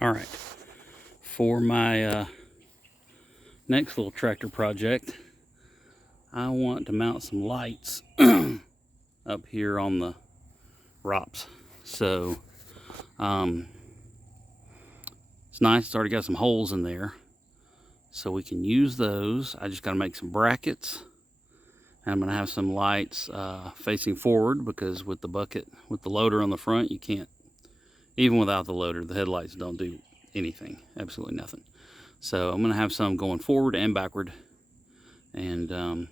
All right, for my next little tractor project, I want to mount some lights up here on the ROPS. So it's nice, it's already got some holes in there, so we can use those. I just got to make some brackets, and I'm going to have some lights facing forward, because with the bucket, with the loader on the front, you can't, even without the loader, the headlights don't do anything, absolutely nothing. So I'm going to have some going forward and backward, and I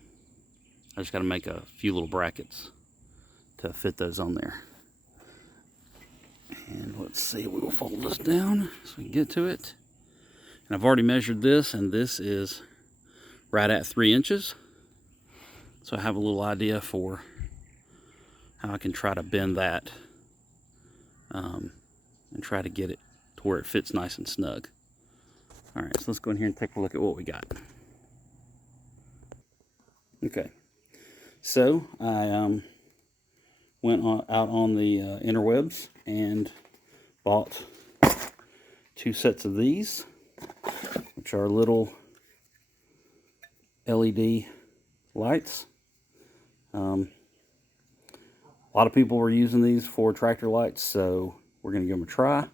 just got to make a few little brackets to fit those on there. And let's see, we will fold this down so we can get to it. And I've already measured this, and this is right at 3 inches. So I have a little idea for how I can try to bend that and try to get it to where it fits nice and snug. All right, so let's go in here and take a look at what we got. Okay, so I went out on the interwebs and bought 2 sets of these, which are little LED lights. A lot of people were using these for tractor lights, so we're going to give them a try.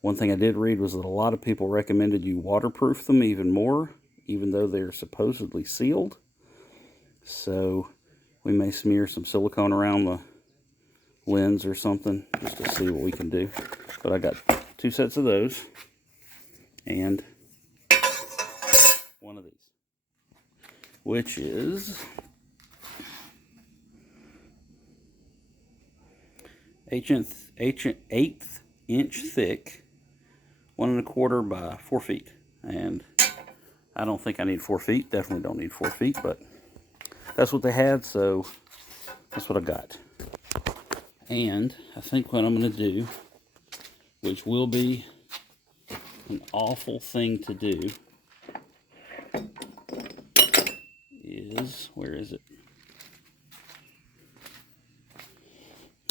One thing I did read was that a lot of people recommended you waterproof them even more, even though they're supposedly sealed. So we may smear some silicone around the lens or something just to see what we can do. But I got 2 sets of those and one of these, which is eighth inch thick, 1 1/4 by 4 feet. And I don't think I need 4 feet. Definitely don't need 4 feet, but that's what they had, so that's what I got. And I think what I'm going to do, which will be an awful thing to do, is, where is it?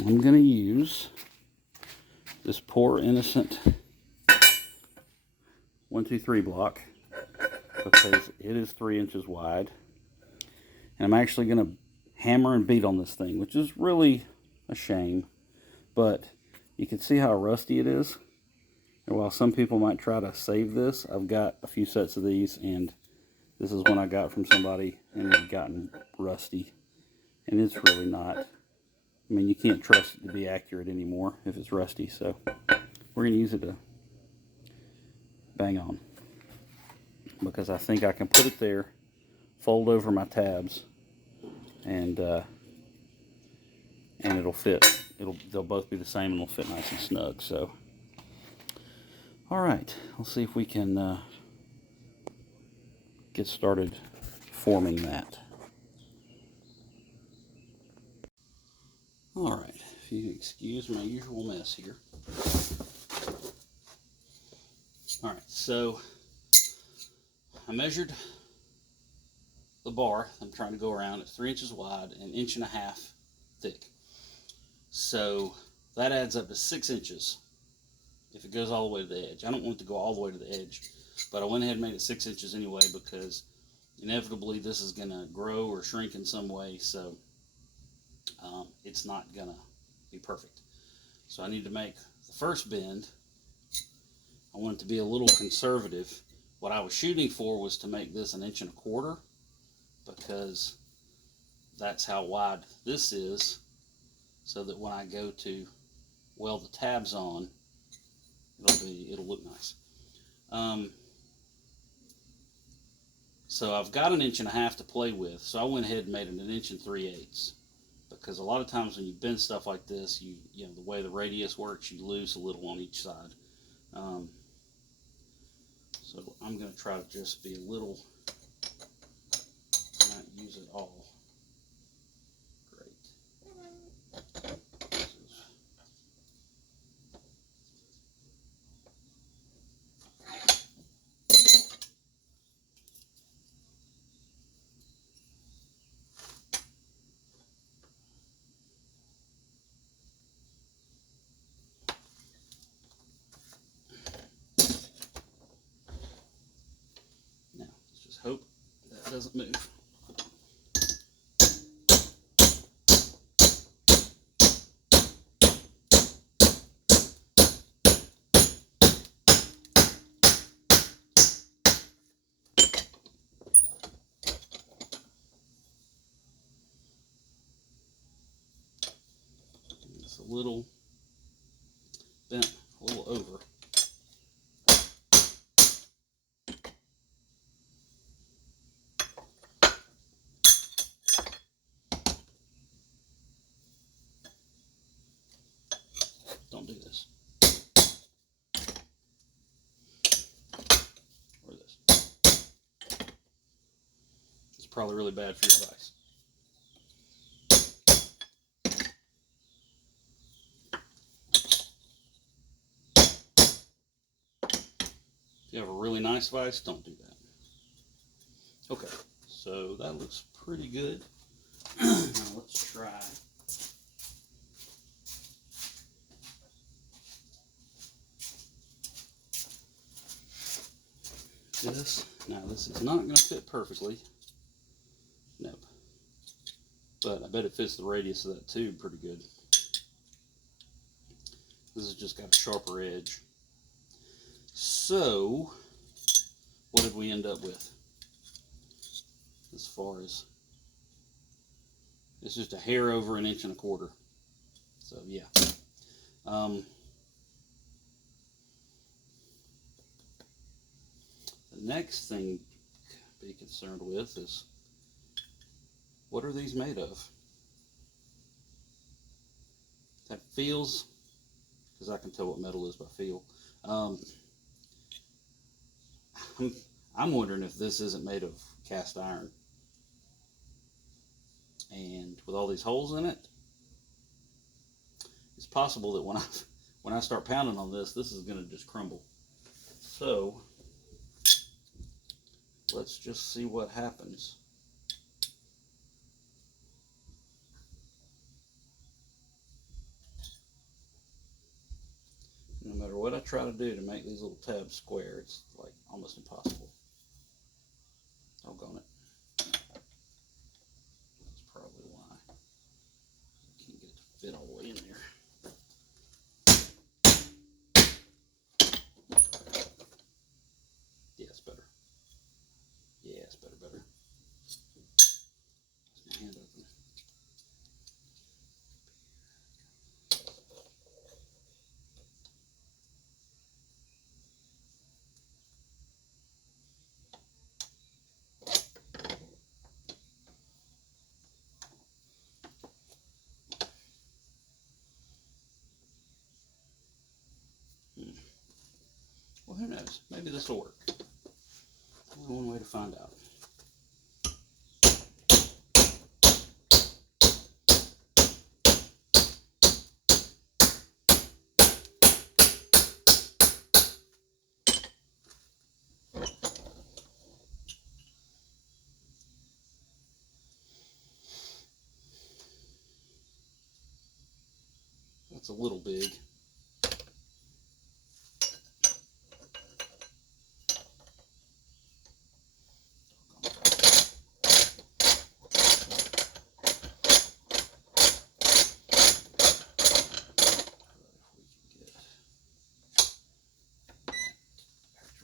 I'm going to use this poor innocent 1-2-3 block, because it is 3 inches wide. And I'm actually going to hammer and beat on this thing, which is really a shame, but you can see how rusty it is. And while some people might try to save this, I've got a few sets of these, and this is one I got from somebody, and it had gotten rusty, and it's really not. I mean, you can't trust it to be accurate anymore if it's rusty, so we're going to use it to bang on, because I think I can put it there, fold over my tabs, and it'll fit. They'll both be the same, and they'll fit nice and snug. So, all right, let's see if we can get started forming that. All right, if you excuse my usual mess here. All right, so I measured the bar I'm trying to go around. It's 3 inches wide and 1.5 inches thick. So that adds up to 6 inches if it goes all the way to the edge. I don't want it to go all the way to the edge, but I went ahead and made it 6 inches anyway, because inevitably this is going to grow or shrink in some way, so it's not going to be perfect. So I need to make the first bend. I want it to be a little conservative. What I was shooting for was to make this 1 1/4 inches, because that's how wide this is, so that when I go to weld the tabs on, it'll look nice. So I've got 1.5 inches to play with, so I went ahead and made it 1 3/8 inches, because a lot of times when you bend stuff like this, you know the way the radius works, you lose a little on each side. So I'm going to try to just be a little, not use it all. Great. doesn't move. It's a little bent, a little over. Don't do this. Or this. It's probably really bad for your vise. If you have a really nice vise, don't do that. Okay, so that looks pretty good. Now let's try this. Now this is not going to fit perfectly. Nope. But I bet it fits the radius of that tube pretty good. This has just got a sharper edge. So, what did we end up with? As far as, it's just a hair over 1 1/4 inches. So yeah. The next thing to be concerned with is, what are these made of? That feels, because I can tell what metal is by feel. I'm wondering if this isn't made of cast iron. And with all these holes in it, it's possible that when I start pounding on this is going to just crumble. So let's just see what happens. No matter what I try to do to make these little tabs square, it's like almost impossible. Doggone it. That's probably why I can't get it to fit all the way in there. Yeah, it's better. Yeah, it's better. My hand open. Well, who knows? Maybe this will work. Only one way to find out. That's a little big.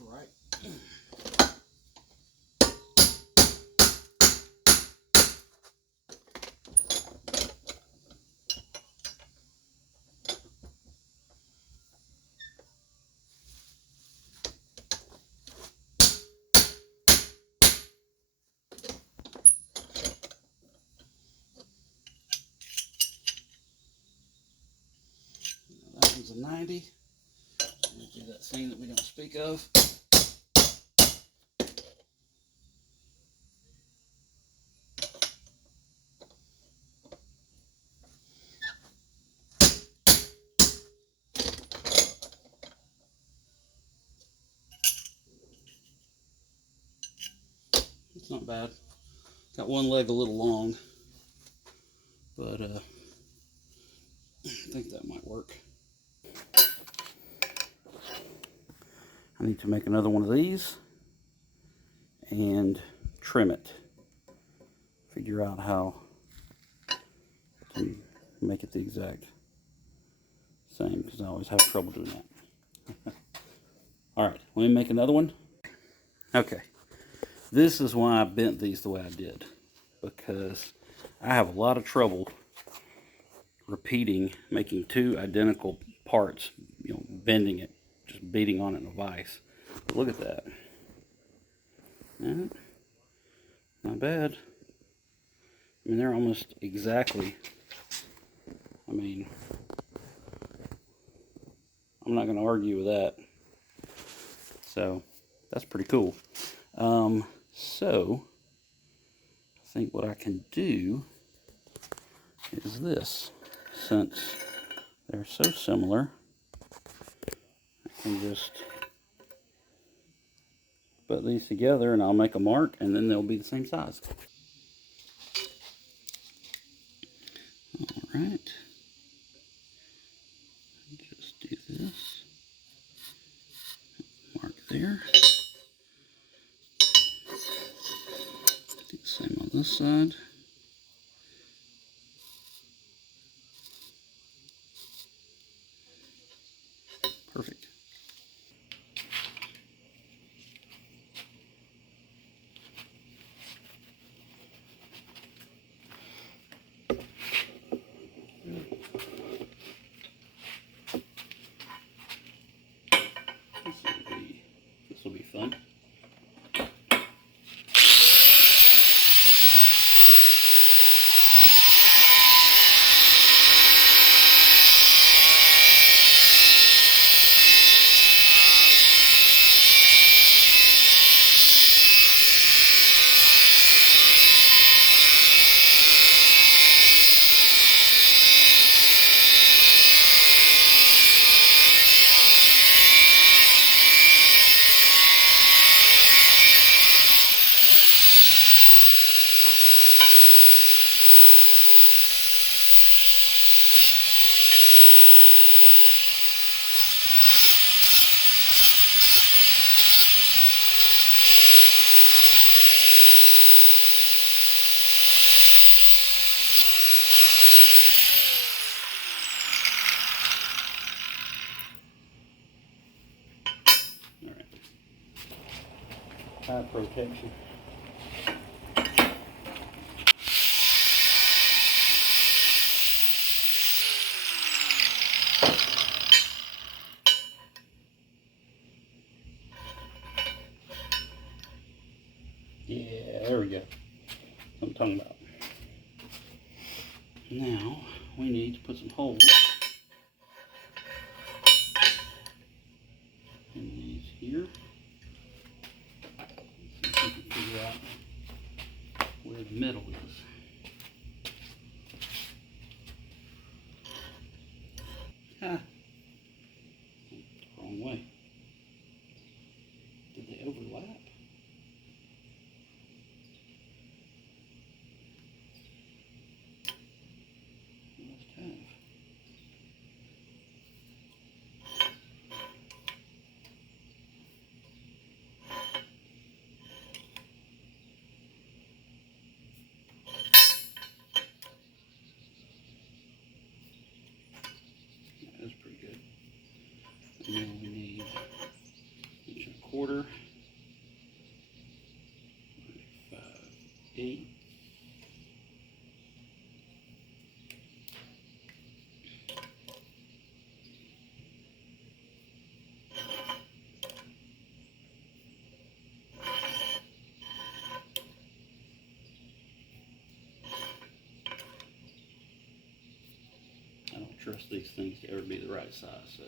Right. That one's a 90. We'll do that thing that we don't speak of. It's not bad. Got one leg a little long, but I think that might work. I need to make another one of these and trim it. figure out how to make it the exact same, because I always have trouble doing that. All right, let me make another one. Okay, this is why I bent these the way I did, because I have a lot of trouble repeating, making two identical parts, you know, bending it, just beating on it in a vise. But look at that. Yeah, not bad. I mean, they're almost exactly, I mean, I'm not going to argue with that. So, that's pretty cool. So, I think what I can do is this. Since they're so similar, I can just put these together and I'll make a mark, and then they'll be the same size. All right. Just do this. Mark there. Do the same on this side. Perfect. This will be fun. High protection. Yeah, there we go. That's what I'm talking about. Now we need to put some holes in these here. See if we can figure out where the middle is. Ah, wrong way. Did they overlap? They must have. That's pretty good. And then we need 1.25 inches, 5/8. I don't trust these things to ever be the right size, so.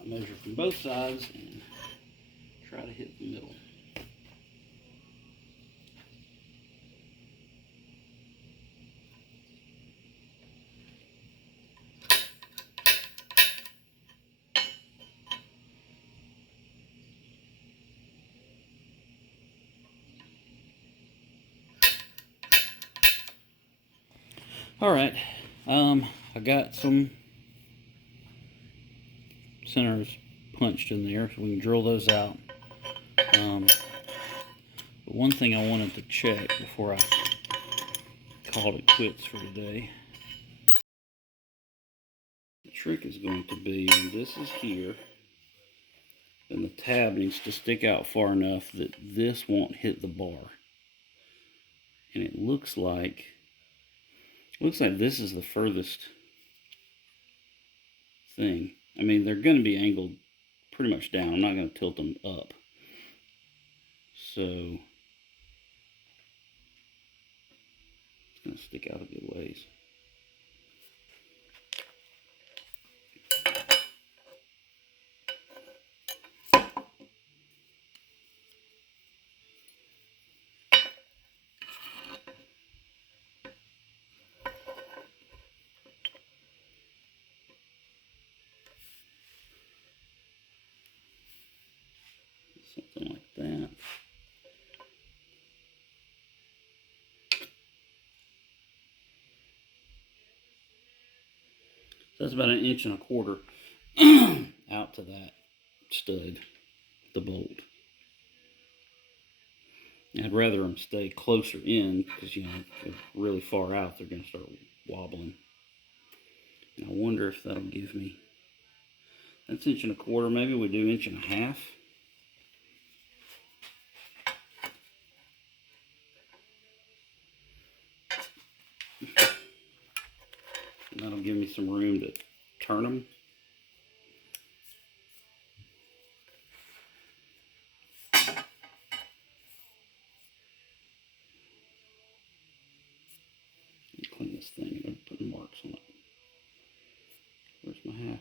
I measure from both sides and try to hit the middle. All right, I got some centers punched in there, so we can drill those out. But one thing I wanted to check before I called it quits for today. The trick is going to be, when this is here, then the tab needs to stick out far enough that this won't hit the bar. And it looks like this is the furthest thing. I mean, they're going to be angled pretty much down. I'm not going to tilt them up. So it's going to stick out a good ways. Something like that. So that's about 1.25 inches out to that stud, the bolt. I'd rather them stay closer in because, you know, if they're really far out, they're going to start wobbling. And I wonder if that'll give me, that's 1.25 inches, maybe we do 1.5 inches. And that'll give me some room to turn them. Clean this thing. I'm putting marks on it. Where's my half?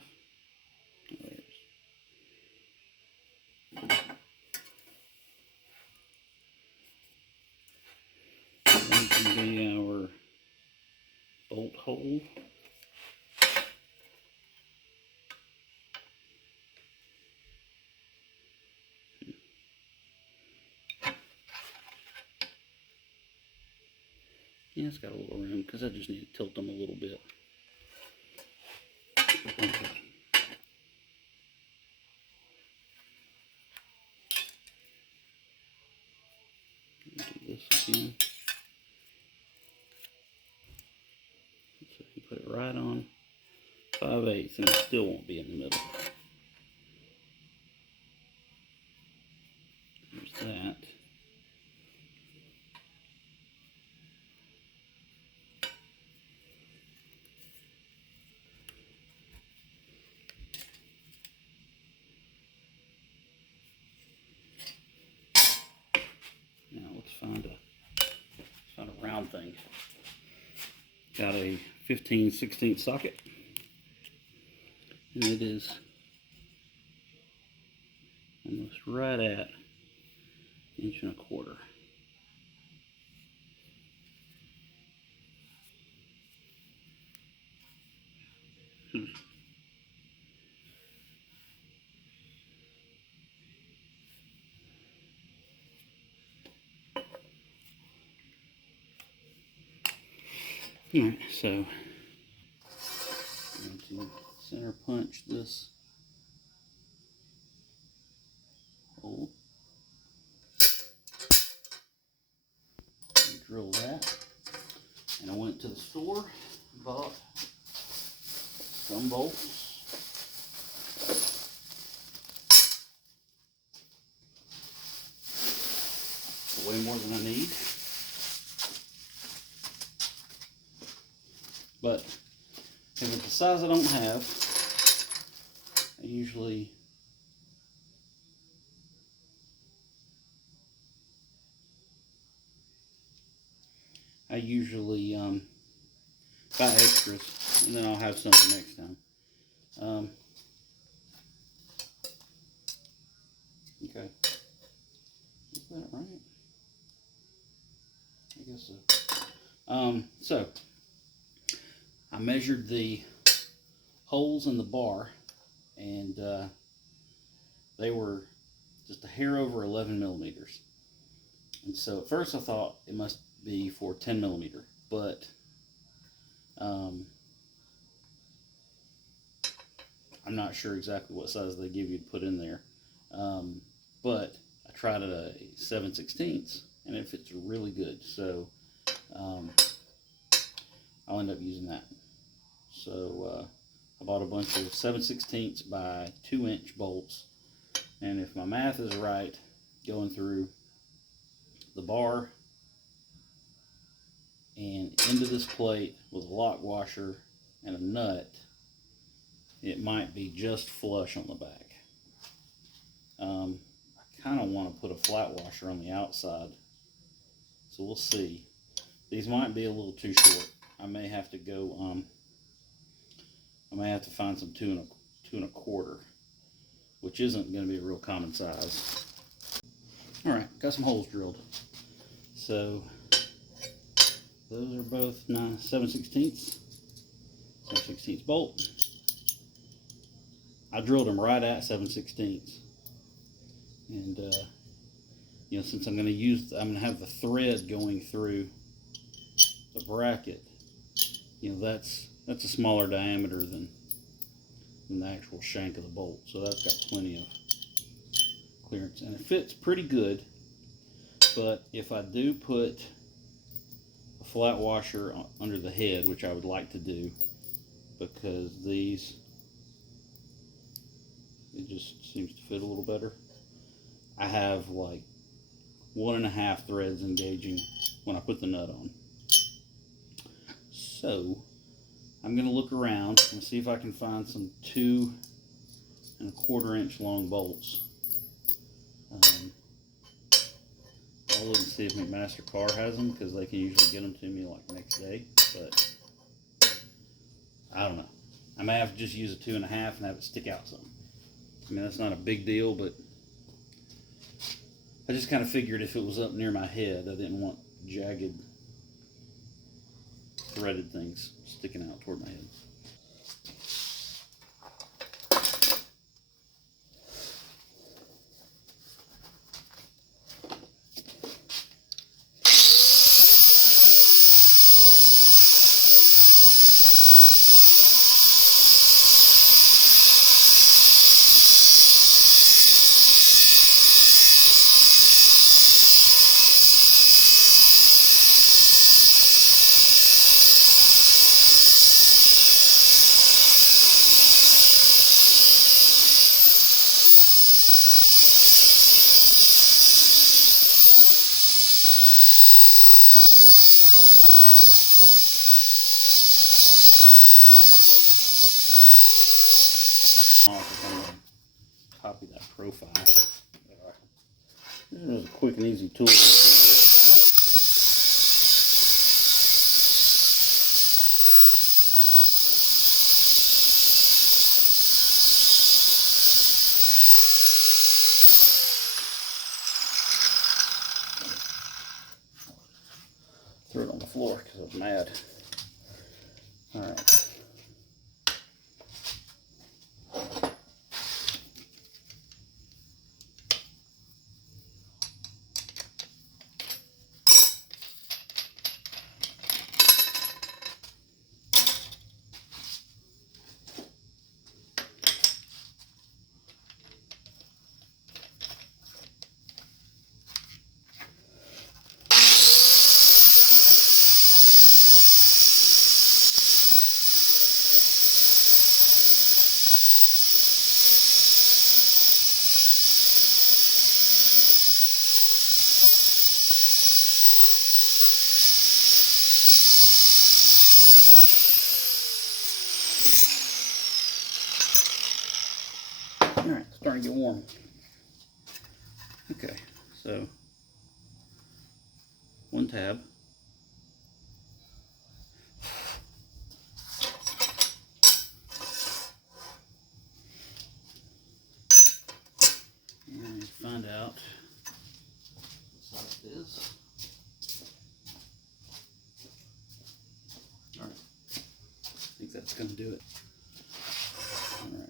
Oh, there it is. That can be our bolt hole. Yeah, it's got a little room because I just need to tilt them a little bit. Okay. Do this again. So you put it right on 5/8 and it still won't be in the middle. There's that. Now let's find a round thing. Got a 15/16 socket, and it is almost right at 1.25 inches. Alright, so I'm going to center punch this hole. Drill that. And I went to the store and bought some bolts. Way more than I need. But if it's the size I don't have, I usually buy extras, and then I'll have something next time. Okay. Is that right? I guess so. So I measured the holes in the bar, and they were just a hair over 11 millimeters. And so at first I thought it must be for 10 millimeter, but I'm not sure exactly what size they give you to put in there. But I tried a 7/16, and it fits really good. So I'll end up using that. So I bought a bunch of 7/16 by 2-inch bolts, and if my math is right, going through the bar and into this plate with a lock washer and a nut, it might be just flush on the back. I kind of want to put a flat washer on the outside, so we'll see. These might be a little too short. I may have to go, I may have to find some 2 1/4, which isn't going to be a real common size. All right, got some holes drilled. So those are both 7/16 bolt. I drilled them right at 7/16, and you know, since I'm going to have the thread going through the bracket, you know, that's a smaller diameter than the actual shank of the bolt, so that's got plenty of clearance, and it fits pretty good. But if I do put a flat washer under the head, which I would like to do, because these, it just seems to fit a little better. I have like 1.5 threads engaging when I put the nut on. So I'm going to look around and see if I can find some 2 1/4 inch long bolts. I'll look and see if McMaster Carr has them, because they can usually get them to me like next day, but I don't know. I may have to just use a 2.5 and have it stick out some. I mean, that's not a big deal, but I just kind of figured if it was up near my head, I didn't want jagged, threaded things sticking out toward my head. If I'm going to copy that profile. This is a quick and easy tool to do this. Threw it on the floor because I was mad. All right. Alright, starting to get warm. Okay, so 1 tab. And find out what size it is. Alright, I think that's going to do it. Alright.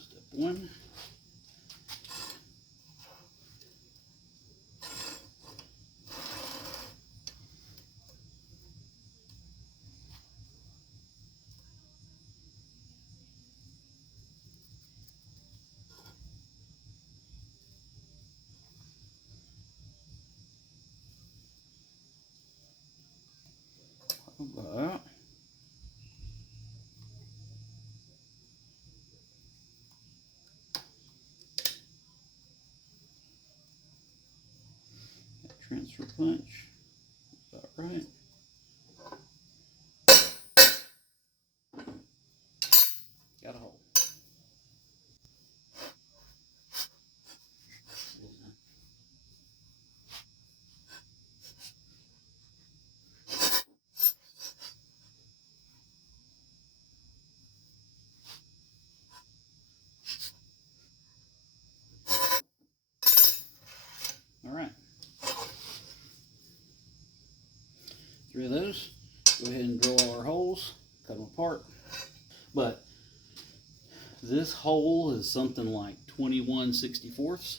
Step 1. About that. Transfer punch, about right. Got a hole. All right. 3 of those. Go ahead and drill all our holes, cut them apart. But this hole is something like 21/64.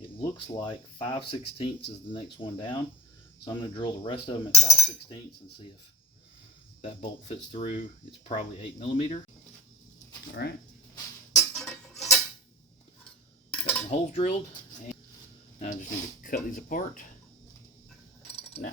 It looks like 5/16 is the next one down. So I'm going to drill the rest of them at 5/16 and see if that bolt fits through. It's probably 8mm. All right. Got some holes drilled. And now I just need to cut these apart. Now.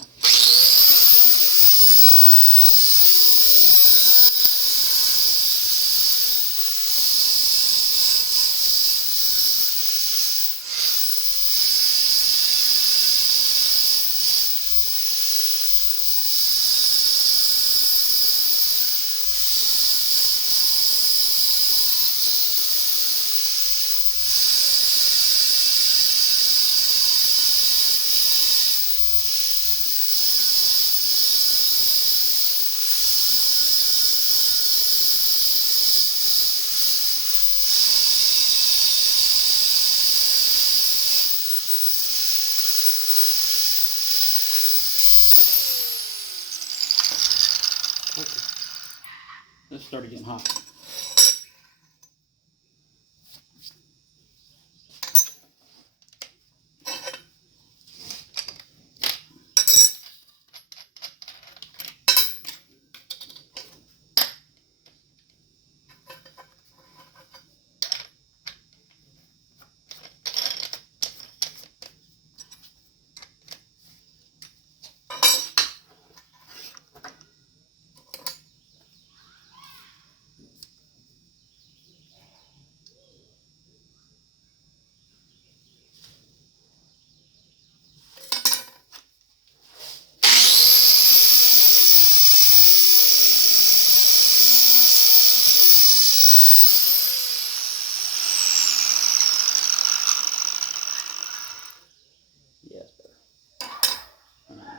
Okay. This started getting hot.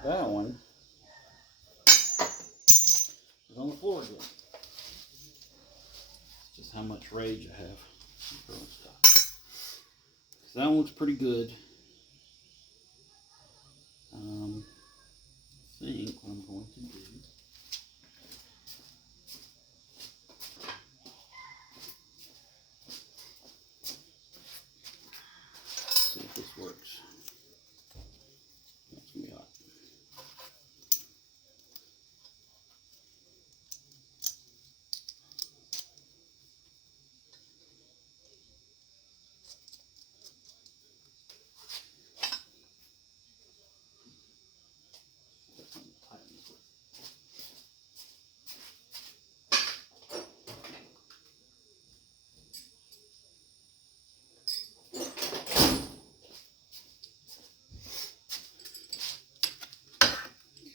That one is on the floor again. It's just how much rage I have throwing stuff. So that one looks pretty good. I think what I'm going to do, see if this works. That's gonna be hot.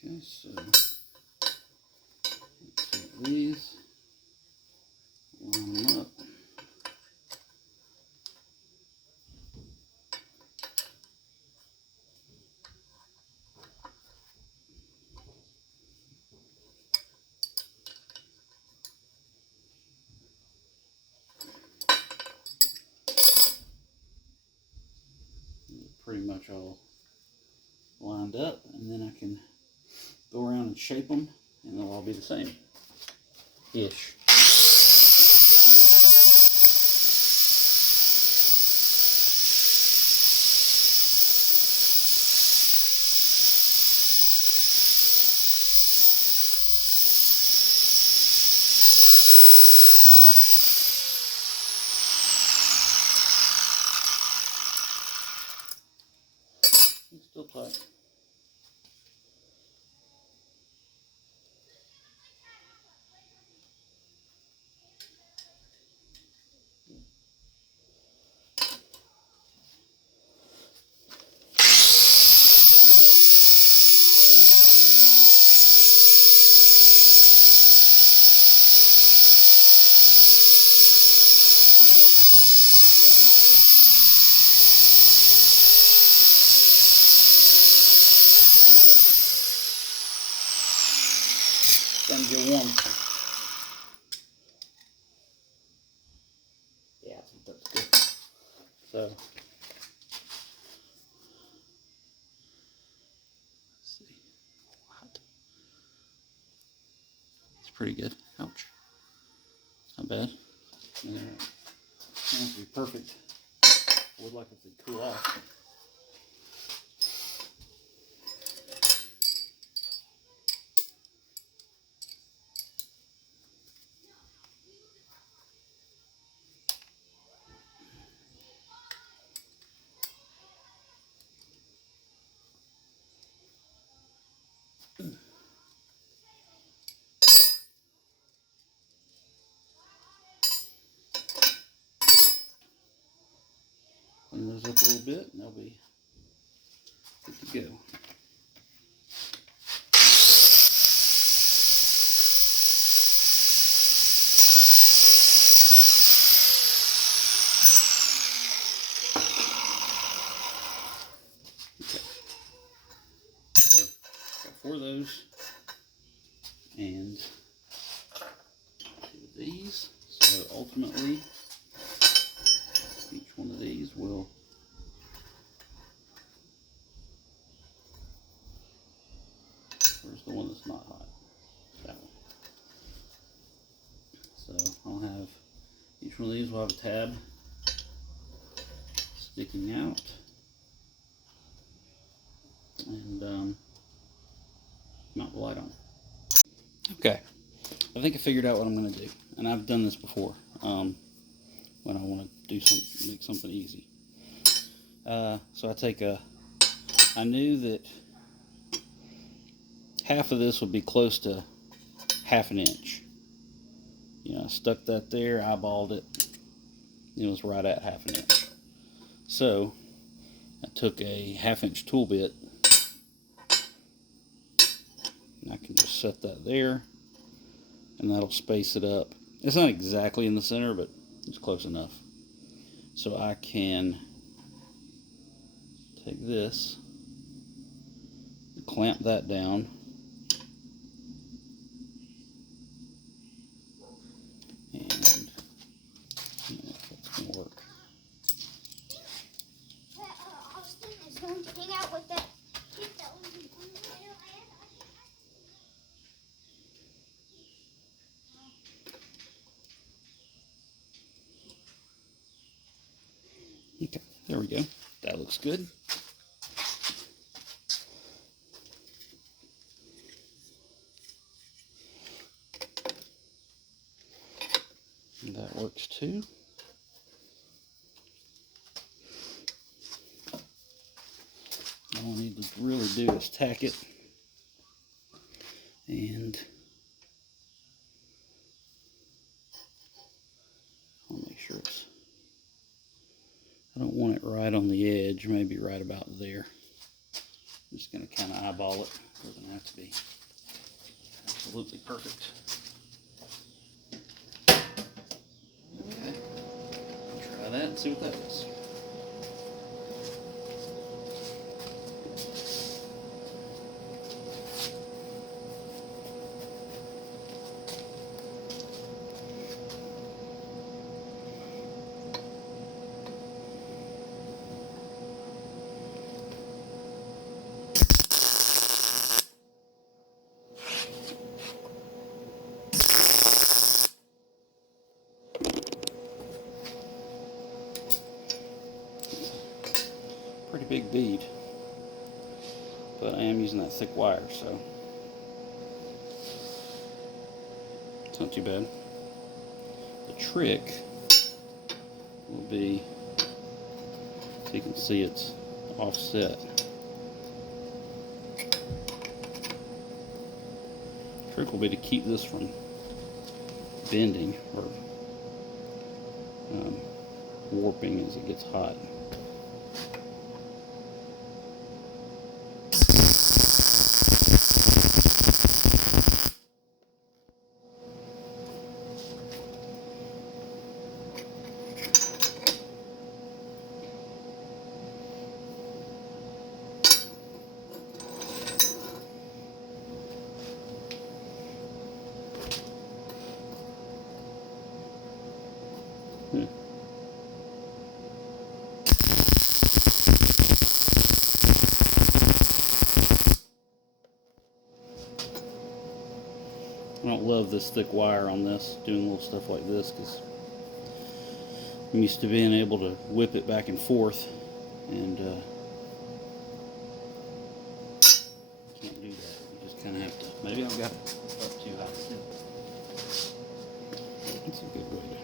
Okay, so take these, line them up. Pretty much all lined up, and then I can go around and shape them, and they'll all be the same ish. It's still tight. Starting to get warm. Yeah, I think that's good. So, let's see. Hot. It's pretty good. Ouch. Not bad. Alright. Sounds to be perfect. I would like it to cool off. Clean those up a little bit and they'll be good to go. Okay. So, got 4 of those. And these. So ultimately, each one of these will where's the one that's not hot? That one. So I'll have each one of these will have a tab sticking out, and mount the light on. Okay, I think I figured out what I'm going to do, and I've done this before when I want to do make something easy. So I knew that half of this would be close to ½ inch. You know, I stuck that there, eyeballed it, it was right at ½ inch. So I took a ½ inch tool bit, and I can just set that there, and that'll space it up. It's not exactly in the center, but it's close enough. So I can take this, clamp that down, and I don't know if that's going to work. Austin is going to hang out with that kid that was in Okay, there we go. That looks good. And that works too. All I need to really do is tack it, and I'll make sure I don't want it right on the edge, maybe right about there. I'm just going to kind of eyeball it. It doesn't have to be absolutely perfect. Okay, try that and see what that is. Pretty big bead, but I am using that thick wire, so it's not too bad. The trick will be, so you can see it's offset. The trick will be to keep this from bending or warping as it gets hot. Hmm. I don't love this thick wire on this, doing little stuff like this, because I'm used to being able to whip it back and forth, and can't do that. You just kind of have to. Maybe I've got it up too high. That's a good way to.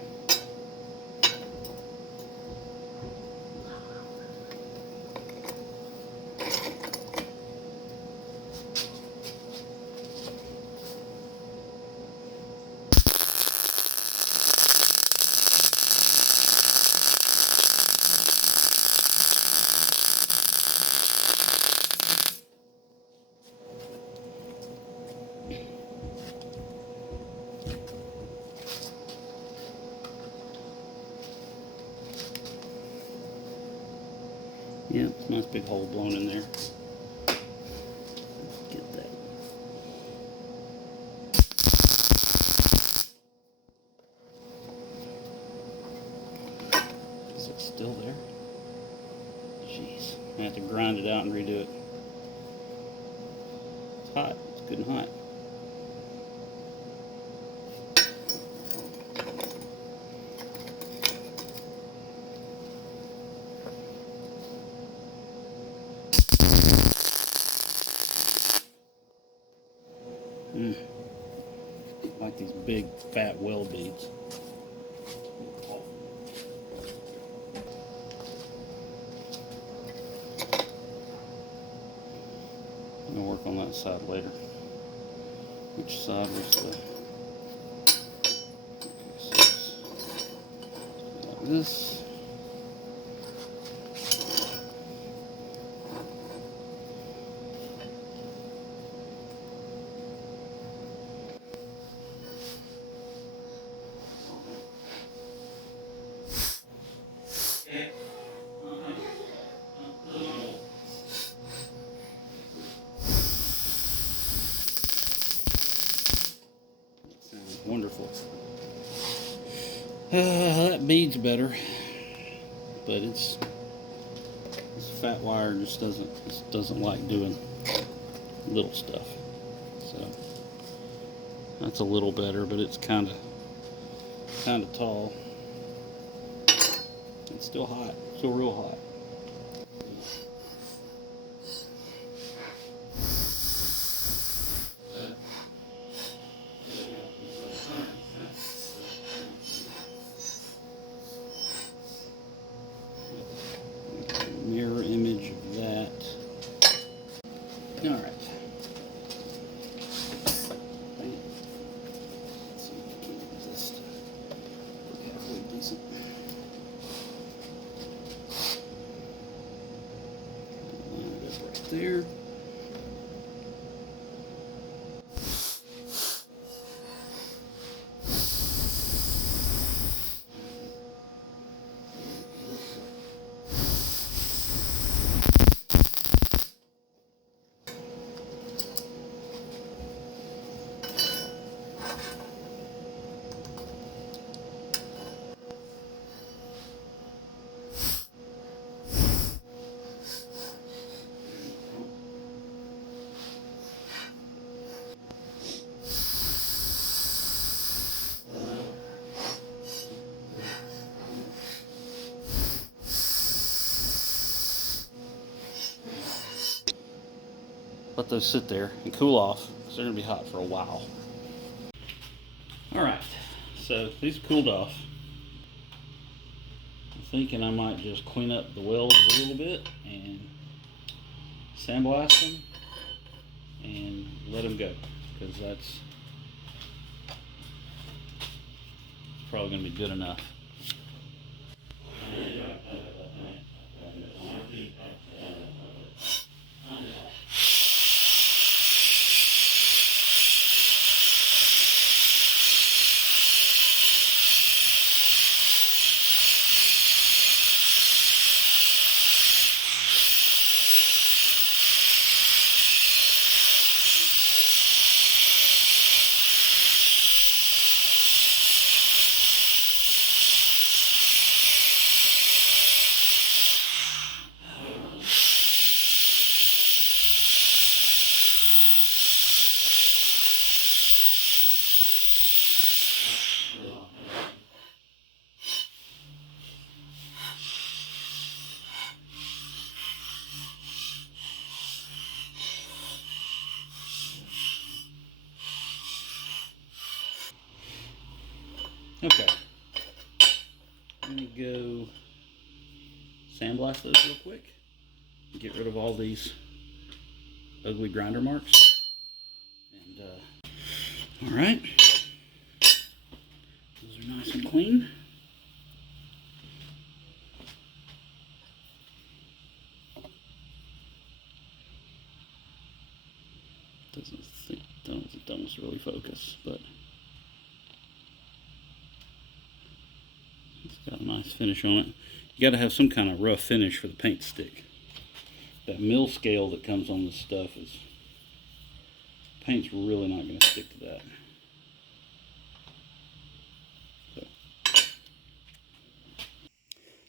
Yeah, it's a nice big hole blown in there. Get that. Is it still there? Jeez. I have to grind it out and redo it. It's hot. It's good and hot. Like these big fat weld beads. I'm gonna work on that side later. Which side was the? Like this. Wonderful. That bead's better, but this fat wire just doesn't like doing little stuff. So that's a little better, but it's kind of tall. It's still hot, still real hot. Mirror image of that. All right. Let's see if we can get this to look halfway decent. Line it up right there. Let those sit there and cool off because they're going to be hot for a while. Alright, so these cooled off. I'm thinking I might just clean up the welds a little bit and sandblast them and let them go, because that's probably going to be good enough. Okay. Let me go sandblast those real quick. Get rid of all these ugly grinder marks. And all right, those are nice and clean. Doesn't really focus, but it's got a nice finish on it. You got to have some kind of rough finish for the paint to stick. That mill scale that comes on this stuff is, paint's really not going to stick to that.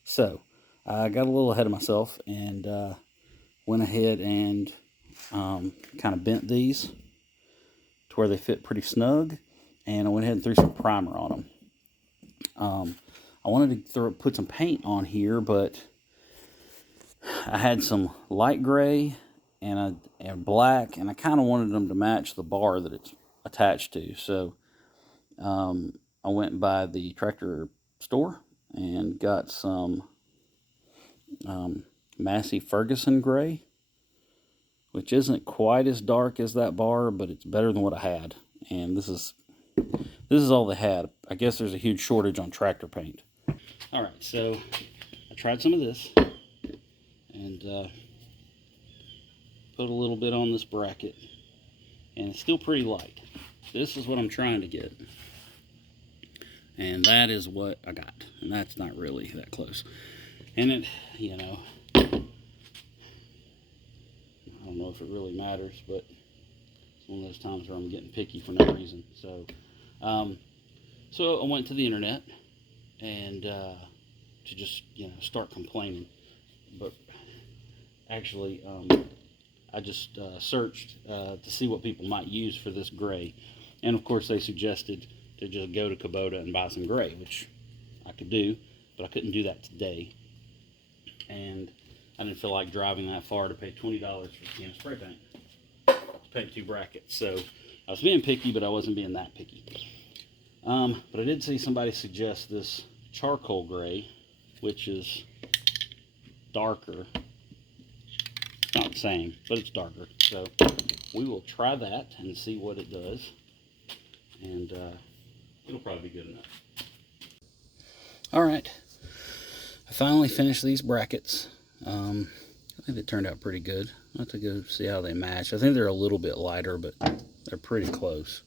So I got a little ahead of myself and went ahead and kind of bent these to where they fit pretty snug, and I went ahead and threw some primer on them. I wanted to put some paint on here, but I had some light gray and black, and I kind of wanted them to match the bar that it's attached to. So I went by the tractor store and got some Massey Ferguson gray, which isn't quite as dark as that bar, but it's better than what I had. And this is all they had. I guess there's a huge shortage on tractor paint. All right, so I tried some of this and put a little bit on this bracket, and it's still pretty light. This is what I'm trying to get, and that is what I got, and that's not really that close. And it, you know, I don't know if it really matters, but it's one of those times where I'm getting picky for no reason. So so I went to the internet and to just, you know, start complaining. But actually, I just searched to see what people might use for this gray, and of course they suggested to just go to Kubota and buy some gray, which I could do, but I couldn't do that today, and I didn't feel like driving that far to pay $20 for a can of spray paint to paint 2 brackets. So I was being picky, but I wasn't being that picky. But I did see somebody suggest this charcoal gray, which is darker. It's not the same, but it's darker. So we will try that and see what it does. And it'll probably be good enough. All right. I finally finished these brackets. I think they turned out pretty good. I'll have to go see how they match. I think they're a little bit lighter, but they're pretty close.